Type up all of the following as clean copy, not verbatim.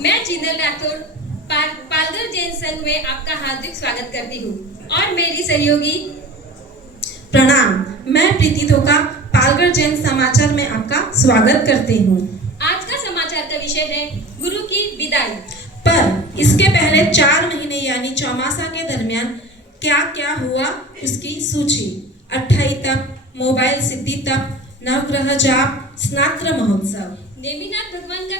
मैं जिंदल राठौर पालघर जैन संघ में आपका हार्दिक स्वागत करती हूँ और मेरी सहयोगी। प्रणाम, मैं प्रीति धोका पालघर जैन समाचार में आपका स्वागत करती हूँ। आज का समाचार का विषय है गुरु की विदाई। पर इसके पहले 4 महीने यानी चौमासा के दरमियान क्या क्या हुआ उसकी सूची। 28 तप, मोबाइल सिद्धि तप, नवग्रह जाप, स्नात्र महोत्सव, नेमिनाथ भगवान का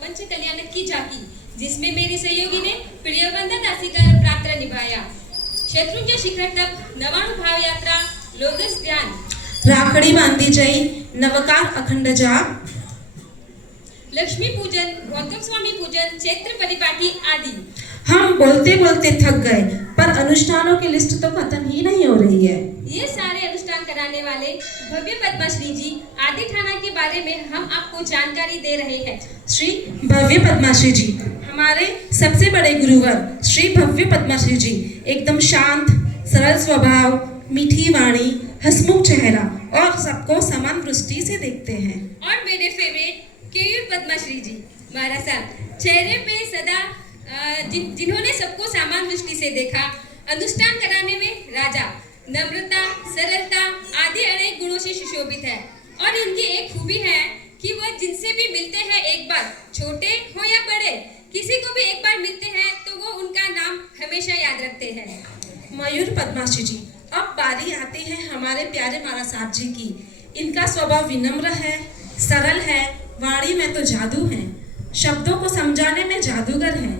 पंच कल्याण की झांकी, जिसमें मेरी सहयोगी ने प्रियवंदन राशि का पात्र निभाया। शत्रुंजय शिखर तप, नवानुभाव यात्रा, लोगस ध्यान, राखड़ी बांधी जई, नवकार अखंड जाप, लक्ष्मी पूजन, गौतम स्वामी पूजन, क्षेत्र परिपाटी आदि। हम बोलते बोलते थक गए, पर अनुष्ठानों की लिस्ट तो खत्म ही नहीं हो रही है। ये सारे अनुष्ठान कराने वाले भव्य पद्माश्री जी आदि थाना के बारे में हम आपको जानकारी दे रहे हैं। श्री भव्य पद्माश्री जी, हमारे सबसे बड़े गुरुवर श्री भव्य पद्माश्री जी एकदम शांत, सरल स्वभाव, मीठी वाणी, हंसमुख चेहरा और सबको समान दृष्टि से देखते हैं। और मेरे फेवरेट केयूर पद्माश्री जी महाराज साहब, चेहरे पे सदा जिन्होंने सबको समान दृष्टि से देखा। अनुष्ठान कराने में राजा, नम्रता, सरलता आदि अनेक गुणों से सुशोभित है। और इनकी एक खूबी है कि वह जिनसे भी मिलते हैं एक बार, छोटे हो या बड़े, किसी को भी एक बार मिलते हैं तो वो उनका नाम हमेशा याद रखते हैं। मयूर पद्माश्री जी, अब बारी आती है हमारे प्यारे महाराज साहब जी की। इनका स्वभाव विनम्र है, सरल है, वाणी में तो जादू है, शब्दों को समझाने में जादूगर है।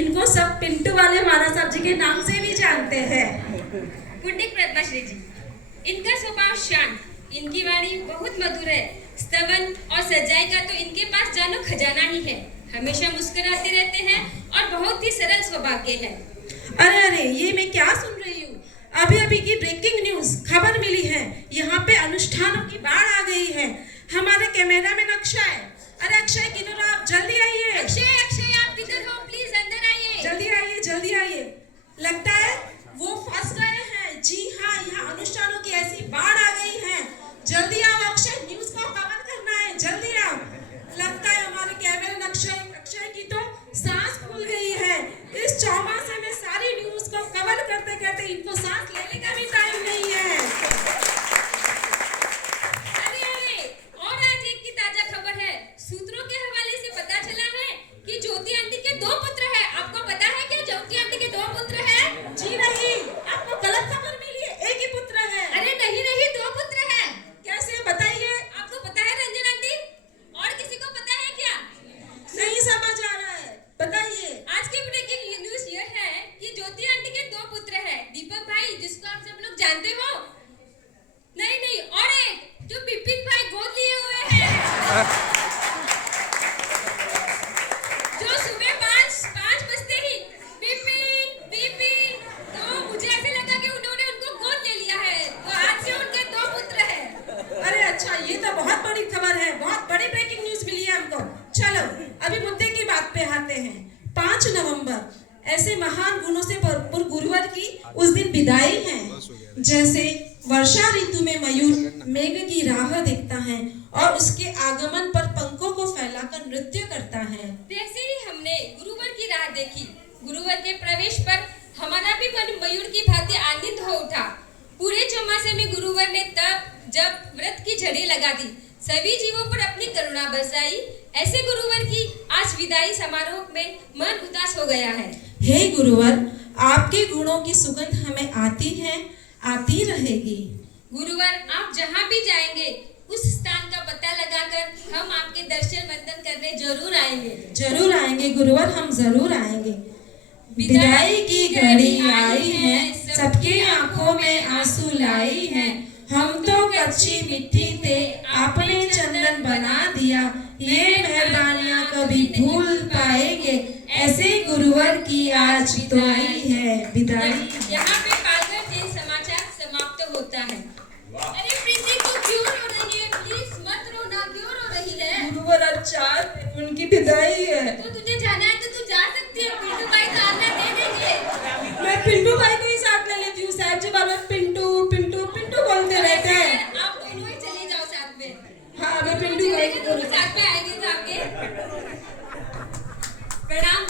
इनको सब पिंटू वाले महाराज साहब जी के नाम से भी जानते हैं। पुंडिक पद्माश्री जी, इनका स्वभाव शांत, इनकी वाणी बहुत मधुर है। स्तवन और सच्चाई का तो इनके पास जानो खजाना ही है। हमेशा मुस्कुराते रहते हैं और बहुत ही सरल स्वभाव के हैं। अरे अरे, ये मैं क्या सुन रही हूँ? अभी अभी की ब्रेकिंग न्यूज खबर मिली है, यहाँ पे अनुष्ठानों की बाढ़ आ गई है। हमारे कैमरा में अक्षय, अरे अक्षय किधर हो आप? जल्दी आइए। अक्षय आप किधर हो? प्लीज अंदर आइए। जल्दी आइए। लगता है वो फंस गए हैं। जी हाँ, यहाँ अनुष्ठानों की ऐसी बाढ़ आ गई है। जल्दी आओ अक्षय, न्यूज को कवर करना है, जल्दी आओ। लगता है हमारे कैमरे में अक्षय की तो सांस फूल गई है। इस चौमासे में सारी न्यूज को कवर करते करते इनको सांस लेने का भी टाइम नहीं है। अरे और आज एक की ताजा खबर है। सूत्रों के हवाले से पता चला है कि ज्योति आंटी के 2 पुत्र हैं। आपको पता है क्या ज्योति आंटी के 2 पुत्र हैं? जी नहीं, आपको गलत खबर मिली है, एक ही पुत्र है। अरे नहीं 2 पुत्र हैं। कैसे, बताइए। आपको पता है रंजन आंटी? और किसी को पता है क्या? नहीं समझ आ रहा है, बताइए। आज की ब्रेकिंग न्यूज ये है कि ज्योति आंटी के 2 पुत्र हैं। दीपक भाई, जिसको आप सब लोग जानते हो, नहीं और एक जो बिपिन भाई गोद लिए हुए हैं, जो सुबह 5 बजते ही बिपिन, तो मुझे ऐसे लगा कि उन्होंने उनको गोद ले लिया है। तो आज से उनके 2 पुत्र हैं। अरे अच्छा, ये तो बहुत बड़ी खबर है, बहुत बड़ी ब्रेकिंग न्यूज मिली है हमको। चलो अभी मुद्दे की बात पे आते हैं। 5 नवंबर, ऐसे महान गुणों से भरपूर गुरुवर की उस दिन विदाई है। जैसे वर्षा ऋतु में मयूर मेघ की राह देखता है और उसके आगमन पर पंखों को फैलाकर नृत्य करता है, वैसे ही हमने गुरुवर की राह देखी। गुरुवर के प्रवेश पर हमारा भी मन मयूर की भांति आनंदित हो उठा। पूरे चौमासे में गुरुवर ने तप, जप, व्रत की झड़ी लगा दी, सभी जीवों पर अपनी करुणा बरसाई। ऐसे गुरुवर की आज विदाई समारोह में मन उदास हो गया है। हे गुरुवर, आपके गुणों की सुगंध हमें आती है, आती रहेगी। गुरुवर, आप जहाँ भी जाएंगे उस स्थान का पता लगाकर हम आपके दर्शन वंदन करने जरूर आएंगे गुरुवर, हम जरूर आएंगे। विदाई की घड़ी आई है, सबके आंखों में आंसू लाई है। हम तो कच्ची मिट्टी थे, आपने चंदन बना दिया। ये मेहरबानियां कभी भूल पाएंगे, ऐसे गुरुवर की आज विदाई है। विदाई। यहाँ पे पालघर जैन समाचार समाप्त होता है। अरे प्रीति, तू क्यों रो रही है? प्लीज मत रो ना, क्यों रो रही है? गुरुवर आज उनकी विदाई है। तो तुझे जाना है तो तू जा सकती है। पिंटू भाई तो आज्ञा दे देंगे। मैं पिंटू भाई को ही साथ ले लेती हूँ। साहब जी बार बार पिंटू बोलते रहते हैं। आप दोनों ही चले जाओ साथ में। हाँ, अगर पिंटू भाई साथ में आएंगे तो आपके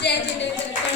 जय झूलेलाल।